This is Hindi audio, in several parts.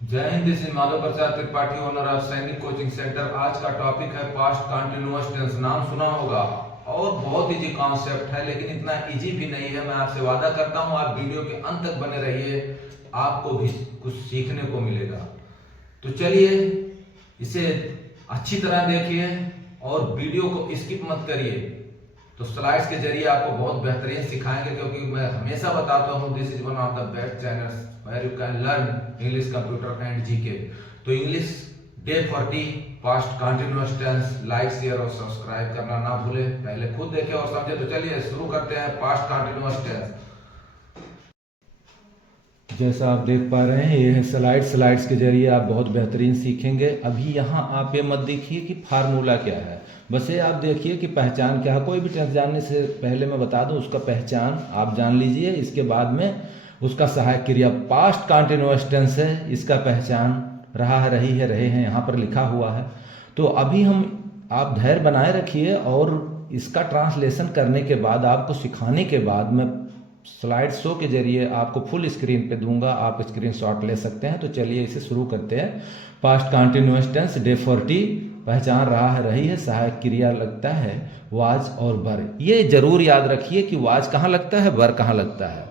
जय Hind. This is Madhav Prasad Tripathi, owner of सैनिक कोचिंग सेंटर। आज का टॉपिक है पास्ट कंटिन्यूअस टेंस। नाम सुना होगा और बहुत इजी कॉन्सेप्ट है, लेकिन इतना इजी भी नहीं है। मैं आपसे वादा करता हूं आप वीडियो के अंत तक बने रहिए, आपको भी कुछ सीखने को मिलेगा। तो चलिए इसे अच्छी तरह देखिए और वीडियो को स्किप मत करिए। तो स्लाइड्स के जरिए आपको बहुत बेहतरीन सिखाएंगे, क्योंकि मैं हमेशा बताता हूँ this is one of the best channels where you can learn English, computer and GK. तो English day 40 past continuous tense, like share और सब्सक्राइब करना ना भूले। पहले खुद देखें और समझे। तो चलिए शुरू करते हैं पास्ट कंटिन्यूअस टेंस। जैसा आप देख पा रहे हैं ये है स्लाइड्स के जरिए आप बहुत बेहतरीन सीखेंगे। अभी यहाँ आप ये मत देखिए कि फार्मूला क्या है, बस ये आप देखिए कि पहचान क्या है। कोई भी टेंस जानने से पहले मैं बता दूं उसका पहचान आप जान लीजिए, इसके बाद में उसका सहायक क्रिया। पास्ट कंटिन्यूअस टेंस है, इसका पहचान रहा है, रही है, रहे हैं, यहाँ पर लिखा हुआ है। तो अभी आप धैर्य बनाए रखिए और इसका ट्रांसलेशन करने के बाद, आपको सिखाने के बाद मैं स्लाइड शो के जरिए आपको फुल स्क्रीन पे दूंगा, आप स्क्रीनशॉट ले सकते हैं। तो चलिए इसे शुरू करते हैं। पास्ट कंटिन्यूअस टेंस डे 40, पहचान रहा है, रही है, सहायक क्रिया लगता है वाज और वर। ये जरूर याद रखिए कि वाज कहाँ लगता है, वर कहाँ लगता है।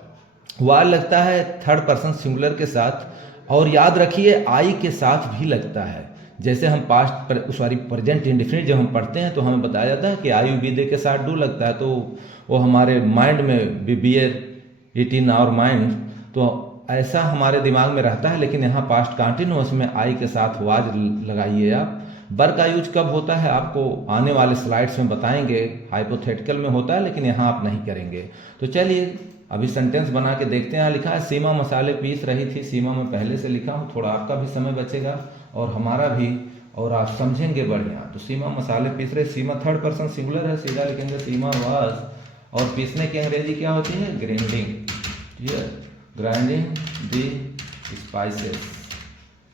वाज लगता है थर्ड पर्सन सिंगुलर के साथ, और याद रखिए आई के साथ भी लगता है। जैसे हम प्रेजेंट इंडेफिनिट जब हम पढ़ते हैं तो हमें बताया जाता है कि आई बी दे के साथ डू लगता है, तो वो हमारे माइंड में bear it in our mind, तो ऐसा हमारे दिमाग में रहता है। लेकिन यहाँ पास्ट कंटिन्यूअस में आई के साथ वाज लगाइए आप। बर का यूज कब होता है आपको आने वाले स्लाइड्स में बताएंगे, हाइपोथेटिकल में होता है, लेकिन यहाँ आप नहीं करेंगे। तो चलिए अभी सेंटेंस बना के देखते हैं। लिखा है सीमा मसाले पीस रही थी। सीमा में पहले से लिखा हूँ, थोड़ा आपका भी समय बचेगा और हमारा भी, और आप समझेंगे बढ़िया। तो सीमा मसाले पीस रहे, सीमा थर्ड पर्सन सिंगुलर है, सीधा लिखेंगे सीमा वाज, और पीसने की अंग्रेजी क्या होती है, ग्राइंडिंग। ग्राइंडिंग दी स्पाइसेस।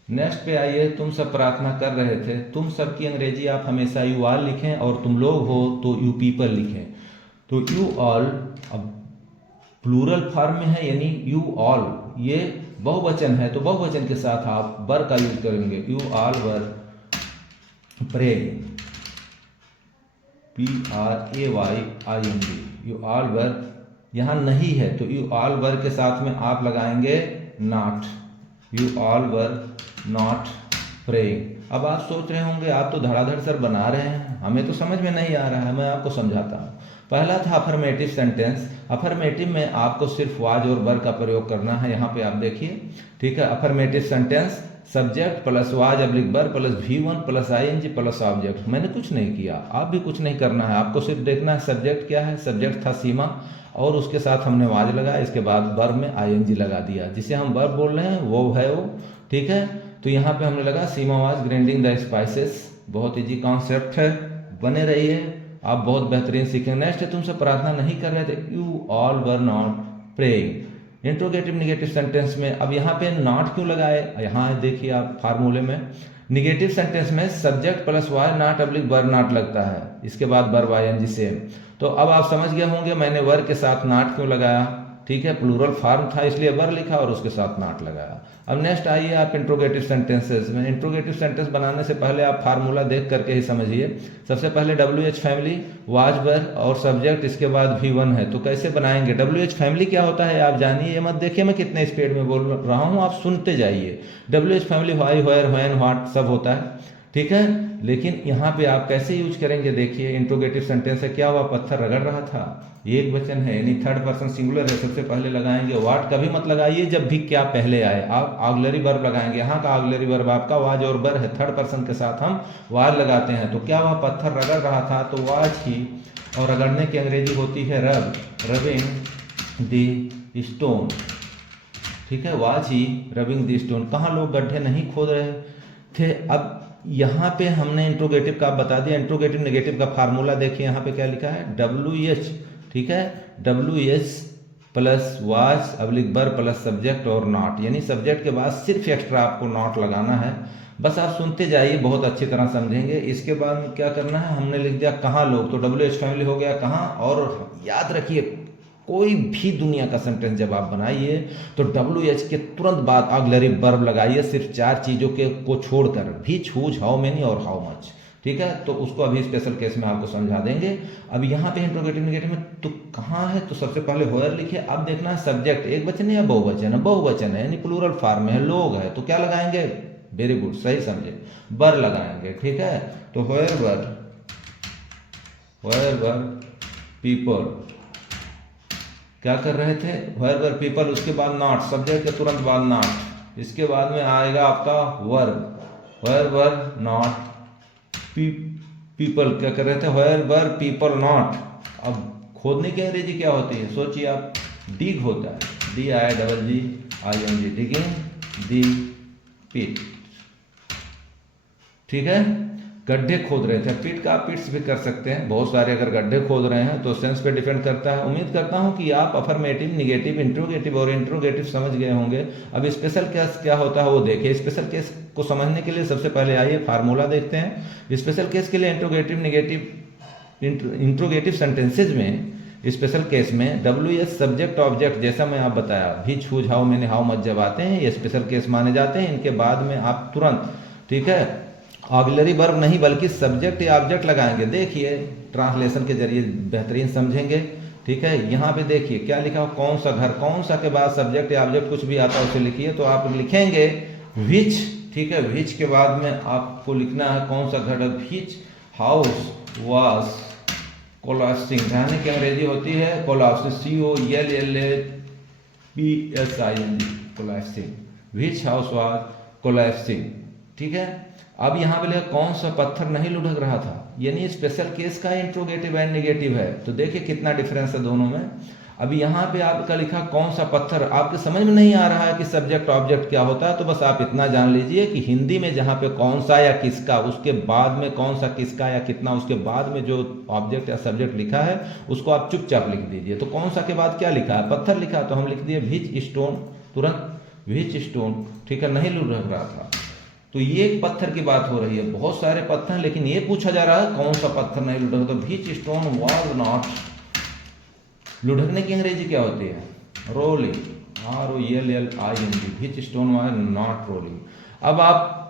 नेक्स्ट पे आइए, तुम सब प्रार्थना कर रहे थे। तुम सब की अंग्रेजी आप हमेशा यू ऑल लिखें, और तुम लोग हो तो यू पीपल लिखें। तो यू ऑल अब प्लूरल फॉर्म में है, यानी यू ऑल ये बहुवचन है, तो बहुवचन के साथ आप वर का यूज करेंगे। You all were praying, PRAYING। You all were यहाँ नहीं है, तो यू ऑल वर के साथ में आप लगाएंगे not. You all were not praying. अब आप सोच रहे होंगे आप तो धड़ाधड़ सर बना रहे हैं, हमें तो समझ में नहीं आ रहा है। मैं आपको समझाता हूँ। पहला था अफर्मेटिव सेंटेंस। अफर्मेटिव में आपको सिर्फ वाज और वर का प्रयोग करना है। यहाँ पे आप देखिए, ठीक है। Affirmative sentence subject plus was oblique were plus V1 plus ING plus object. मैंने कुछ नहीं किया, आप भी कुछ नहीं करना है। आपको सिर्फ देखना है सब्जेक्ट क्या है। सब्जेक्ट था सीमा, और उसके साथ हमने वाज लगाया, इसके बाद वर्ब में ING लगा दिया। जिसे हम वर्ब बोल रहे हैं वो है वो, ठीक है। तो यहाँ पे हमने लगा सीमा वाज ग्राइंडिंग द स्पाइसेस। बहुत इजी कॉन्सेप्ट है, बने रहिए, आप बहुत बेहतरीन सीखेंगे। नेक्स्ट है, तुमसे प्रार्थना नहीं कर रहे थे। You all were not praying. Interrogative negative sentence में अब यहाँ पे नॉट क्यों लगाए, यहाँ देखिए आप फार्मूले में। निगेटिव सेंटेंस में सब्जेक्ट प्लस वाई नॉट अब्लिक वर्ब नॉट लगता है, इसके बाद वर्ब ING सेम। तो अब आप समझ गए होंगे मैंने वर्ब के साथ नॉट क्यों लगाया, ठीक है। प्लूरल फॉर्म था इसलिए वर्ब लिखा और उसके साथ नॉट लगाया। अब नेक्स्ट आइए आप इंट्रोगेटिव सेंटेंसेस में। इंट्रोगेटिव सेंटेंस बनाने से पहले आप फार्मूला देख करके ही समझिए। सबसे पहले WH फैमिली, वाज वर और सब्जेक्ट, इसके बाद V1 है। तो कैसे बनाएंगे। WH फैमिली क्या होता है आप जानिए, ये मत देखिए मैं कितने स्पीड में बोल रहा हूँ, आप सुनते जाइए। WH family why, where, when, what सब होता है, ठीक है। लेकिन यहाँ पे आप कैसे यूज करेंगे देखिए। इंट्रोगेटिव सेंटेंस है, क्या हुआ, पत्थर रगड़ रहा था, एक वचन है यानी थर्ड पर्सन सिंगुलर है। सबसे पहले लगाएंगे व्हाट, कभी मत लगाइए जब भी क्या पहले आए, आप ऑक्सिलरी वर्ब लगाएंगे। यहाँ का ऑक्सिलरी वर्ब आपका वाज और वर है, थर्ड पर्सन के साथ हम वाज लगाते हैं। तो क्या हुआ, पत्थर रगड़ रहा था, तो वाज ही, और रगड़ने की अंग्रेजी होती है रब, रबिंग द स्टोन, ठीक है। Was he rubbing the stone. कहाँ लोग गड्ढे नहीं खोद रहे थे। अब यहाँ पे हमने इंट्रोगेटिव का बता दिया। इंट्रोगेटिव नेगेटिव का फार्मूला देखिए, यहाँ पे क्या लिखा है, WH, ठीक है। WH plus was oblique were plus subject और नॉट, यानी सब्जेक्ट के बाद सिर्फ एक्स्ट्रा आपको नॉट लगाना है। बस आप सुनते जाइए, बहुत अच्छी तरह समझेंगे। इसके बाद क्या करना है, हमने लिख दिया कहाँ लोग, तो WH फैमिली हो गया कहाँ। और याद रखिए कोई भी दुनिया का सेंटेंस जब आप बनाइए तो WH के तुरंत बाद ऑक्सिलरी वर्ब लगाइए, सिर्फ 4 चीज़ों के को छोड़कर, व्हिच, हुज, हाउ मेनी और हाउ मच। ठीक है, तो उसको अभी स्पेशल केस में आपको समझा देंगे। अब यहाँ पे इंट्रोगेटिव नेगेटिव में तो कहाँ है, तो सबसे पहले होयर लिखिए। अब देखना है सब्जेक्ट एक वचन है या बहुवचन है, बहुवचन है यानी प्लूरल फॉर्म में है, लोग है, तो क्या लगाएंगे, वेरी गुड, सही समझे, बर लगाएंगे। ठीक है, तो होयर वर पीपल क्या कर रहे थे, वेयर वर पीपल, उसके बाद नॉट, सब्जेक्ट के तुरंत बाद नॉट, इसके बाद में आएगा आपका verb, where were not people, क्या कर रहे थे, वेयर वर पीपल नॉट। अब खोदने की अंग्रेजी क्या होती है, सोचिए आप, डिग होता है, DIGGING, डिगिंग दी पिट। ठीक है, गड्ढे खोद रहे थे, पिट का आप पिट्स भी कर सकते हैं, बहुत सारे अगर गड्ढे खोद रहे हैं तो सेंस पे डिपेंड करता है। उम्मीद करता हूं कि आप अफर्मेटिव, निगेटिव, इंट्रोगेटिव और इंट्रोगेटिव समझ गए होंगे। अब स्पेशल केस क्या होता है वो देखिए। स्पेशल केस को समझने के लिए सबसे पहले आइए फार्मूला देखते हैं। स्पेशल केस के लिए इंट्रोगेटिव, निगेटिव, इंट्रोगेटिव सेंटेंसेज में, स्पेशल केस में WH सब्जेक्ट ऑब्जेक्ट, जैसा मैं आप बताया, which, whose, how many, how much जब आते हैं ये स्पेशल केस माने जाते हैं। इनके बाद में आप तुरंत, ठीक है, ऑक्सिलरी वर्ब नहीं बल्कि सब्जेक्ट या ऑब्जेक्ट लगाएंगे। देखिए ट्रांसलेशन के जरिए बेहतरीन समझेंगे। ठीक है, यहाँ पे देखिए क्या लिखा हो, कौन सा घर, कौन सा के बाद सब्जेक्ट या ऑब्जेक्ट कुछ भी आता है उसे लिखिए, तो आप लिखेंगे व्हिच। ठीक है, व्हिच के बाद में आपको लिखना है कौन सा घर, व्हिच हाउस वाज कोलैप्सिंग, रहने की अंग्रेजी होती है collapsing, COLLAPSING, collapsing, which house was collapsing. ठीक है, अब यहाँ पे लिखा कौन सा पत्थर नहीं लुढ़क रहा था, यानी स्पेशल केस का इंट्रोगेटिव एंड नेगेटिव है, तो देखिए कितना डिफरेंस है दोनों में। अभी यहाँ पे आपका लिखा कौन सा पत्थर, आपके समझ में नहीं आ रहा है कि सब्जेक्ट ऑब्जेक्ट क्या होता है, तो बस आप इतना जान लीजिए कि हिंदी में जहाँ पे कौन सा या किसका, उसके बाद में कौन सा किसका या कितना, उसके बाद में जो ऑब्जेक्ट या सब्जेक्ट लिखा है उसको आप चुपचाप लिख दीजिए। तो कौन सा के बाद क्या लिखा है, पत्थर लिखा, तो हम लिख दिए व्हिच स्टोन, तुरंत व्हिच स्टोन। ठीक है, नहीं लुढ़क रहा था, तो ये एक पत्थर की बात हो रही है, बहुत सारे पत्थर, लेकिन ये पूछा जा रहा है कौन सा पत्थर नहीं लुढ़का, तो व्हिच स्टोन वाज नॉट, लुढ़कने की अंग्रेजी क्या होती है, rolling, ROLLING, which stone was not rolling. अब आप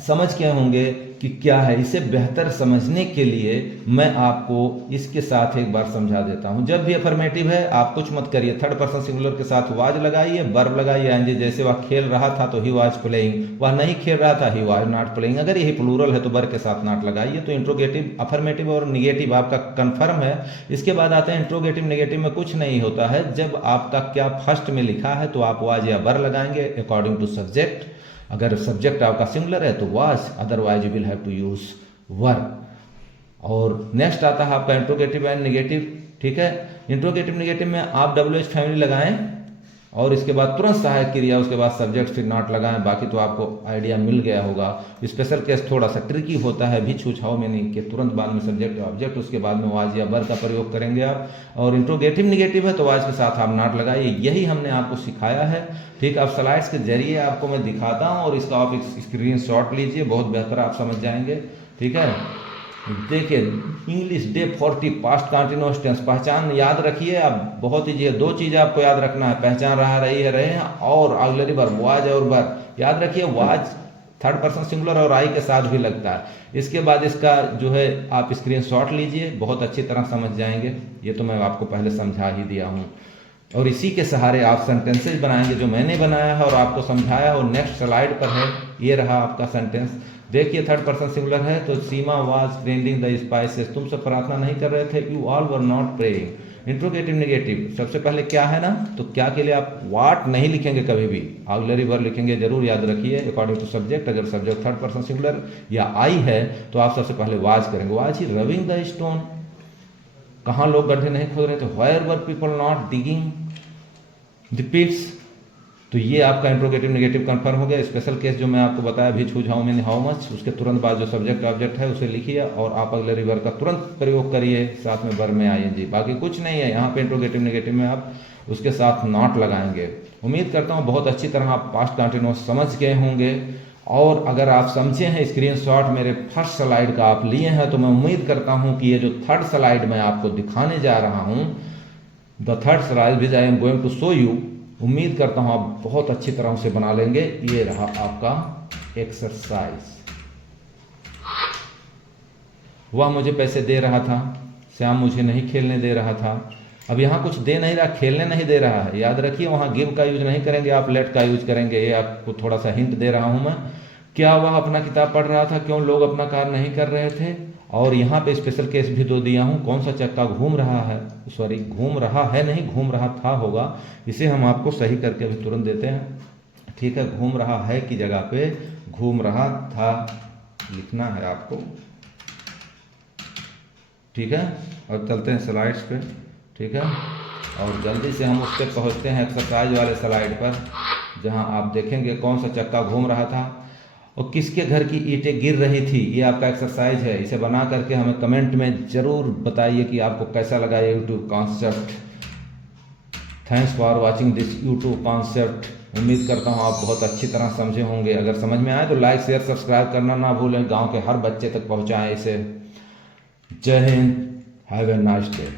समझ के होंगे कि क्या है। इसे बेहतर समझने के लिए मैं आपको इसके साथ एक बार समझा देता हूं। जब भी अफर्मेटिव है आप कुछ मत करिए, थर्ड पर्सन सिंगुलर के साथ वाज लगाइए, वर्ब लगाइए एंड, जैसे वह खेल रहा था तो ही वाज प्लेइंग, वह नहीं खेल रहा था ही वाज नॉट प्लेइंग। अगर यही प्लूरल है तो वर्ब के साथ नॉट लगाइए। तो इंट्रोगेटिव, अफर्मेटिव और निगेटिव आपका कन्फर्म है। इसके बाद आते हैं इंट्रोगेटिव निगेटिव में कुछ नहीं होता है, जब आपका क्या फर्स्ट में लिखा है तो आप वाज या वर्ब लगाएंगे अकॉर्डिंग टू सब्जेक्ट। अगर सब्जेक्ट आपका सिंगुलर है तो was, otherwise you will have to use verb. और नेक्स्ट आता है आपका इंट्रोगेटिव एंड नेगेटिव। ठीक है, इंट्रोगेटिव नेगेटिव में आप WH फैमिली लगाएं और इसके बाद तुरंत सहायक क्रिया, उसके बाद सब्जेक्ट फिर नॉट लगाएं। बाकी तो आपको आइडिया मिल गया होगा। स्पेशल केस थोड़ा सा ट्रिकी होता है, व्हिच, हुज, हाउ मेनी के तुरंत बाद में सब्जेक्ट ऑब्जेक्ट, उसके बाद में वाज या वर्ब का प्रयोग करेंगे आप। और इंट्रोगेटिव निगेटिव है तो वाज के साथ आप नॉट लगाइए। यही हमने आपको सिखाया है। ठीक, अब स्लाइड्स के जरिए आपको मैं दिखाता हूँ और इसका आप स्क्रीन शॉट लीजिए, बहुत बेहतर आप समझ जाएंगे। ठीक है, देखिए English day 40 past continuous tense, पहचान याद रखिए आप, बहुत ईजी है। 2 चीज़ आपको याद रखना है, पहचान रहे हैं और ऑक्सिलरी वर्ब वाज और वर्ब। याद रखिए वाज थर्ड पर्सन सिंगुलर और आई के साथ भी लगता है। इसके बाद इसका जो है आप स्क्रीनशॉट लीजिए, बहुत अच्छी तरह समझ जाएंगे। ये तो मैं आपको पहले समझा ही दिया हूँ और इसी के सहारे आप सेंटेंसेज बनाएंगे जो मैंने बनाया है और आपको समझाया। और नेक्स्ट स्लाइड पर है, ये रहा आपका सेंटेंस। देखिए थर्ड पर्सन सिंगुलर है तो सीमा वाज ग्राइंडिंग द स्पाइसेस, तुम सब प्रार्थना नहीं कर रहे थे, you all were not praying. Interrogative negative सबसे पहले क्या है ना, तो क्या के लिए आप वाट नहीं लिखेंगे, कभी भी ऑक्सिलरी वर्ब लिखेंगे, जरूर याद रखिए अकॉर्डिंग टू सब्जेक्ट। अगर सब्जेक्ट थर्ड पर्सन सिंगुलर या आई है तो आप सबसे पहले वाज करेंगे, was he rubbing the stone, कहाँ लोग गड्ढे नहीं खोद रहे थे, where were people not digging the pits. तो ये आपका इंट्रोगेटिव नेगेटिव कंफर्म हो गया। स्पेशल केस जो मैं आपको बताया which, whose, how many, how much, उसके तुरंत बाद जो सब्जेक्ट ऑब्जेक्ट है उसे लिखिए और आप ऑक्सिलरी वर्ब का तुरंत प्रयोग करिए, साथ में वर्ब में आईएनजी। बाकी कुछ नहीं है यहाँ पे। इंट्रोगेटिव नेगेटिव में आप उसके साथ नॉट लगाएंगे। उम्मीद करता हूँ बहुत अच्छी तरह आप पास्ट कंटिन्यूअस समझ गए होंगे। और अगर आप समझे हैं, स्क्रीनशॉट मेरे फर्स्ट स्लाइड का आप लिए हैं, तो मैं उम्मीद करता हूँ कि ये जो थर्ड स्लाइड मैं आपको दिखाने जा रहा हूँ the third exercise which I am going to show you, उम्मीद करता हूँ आप बहुत अच्छी तरह से बना लेंगे। ये रहा आपका एक्सरसाइज। वह मुझे पैसे दे रहा था, श्याम मुझे नहीं खेलने दे रहा था। अब यहाँ कुछ दे नहीं रहा, खेलने नहीं दे रहा है। याद रखिए वहाँ गिव का यूज नहीं करेंगे, आप लेट का यूज करेंगे। ये आपको थोड़ा सा हिंट दे रहा हूँ मैं। क्या वह अपना किताब पढ़ रहा था? क्यों लोग अपना कार्य नहीं कर रहे थे? और यहाँ पे स्पेशल केस भी दो दिया हूँ। कौन सा चक्का घूम रहा है, सॉरी घूम रहा है नहीं, घूम रहा था होगा। इसे हम आपको सही करके अभी तुरंत देते हैं। ठीक है, घूम रहा है की जगह पे घूम रहा था लिखना है आपको। ठीक है, और चलते हैं स्लाइड्स पे। ठीक है, और जल्दी से हम उस पर पहुँचते हैं एक्सरसाइज वाले स्लाइड पर, जहाँ आप देखेंगे कौन सा चक्का घूम रहा था और किसके घर की ईंटें गिर रही थी। ये आपका एक्सरसाइज है। इसे बना करके हमें कमेंट में ज़रूर बताइए कि आपको कैसा लगा ये YouTube concept. Thanks for watching this YouTube concept. उम्मीद करता हूँ आप बहुत अच्छी तरह समझे होंगे। अगर समझ में आए तो लाइक शेयर सब्सक्राइब करना ना भूलें। गांव के हर बच्चे तक पहुँचाएँ इसे। जय Hind, have a nice day.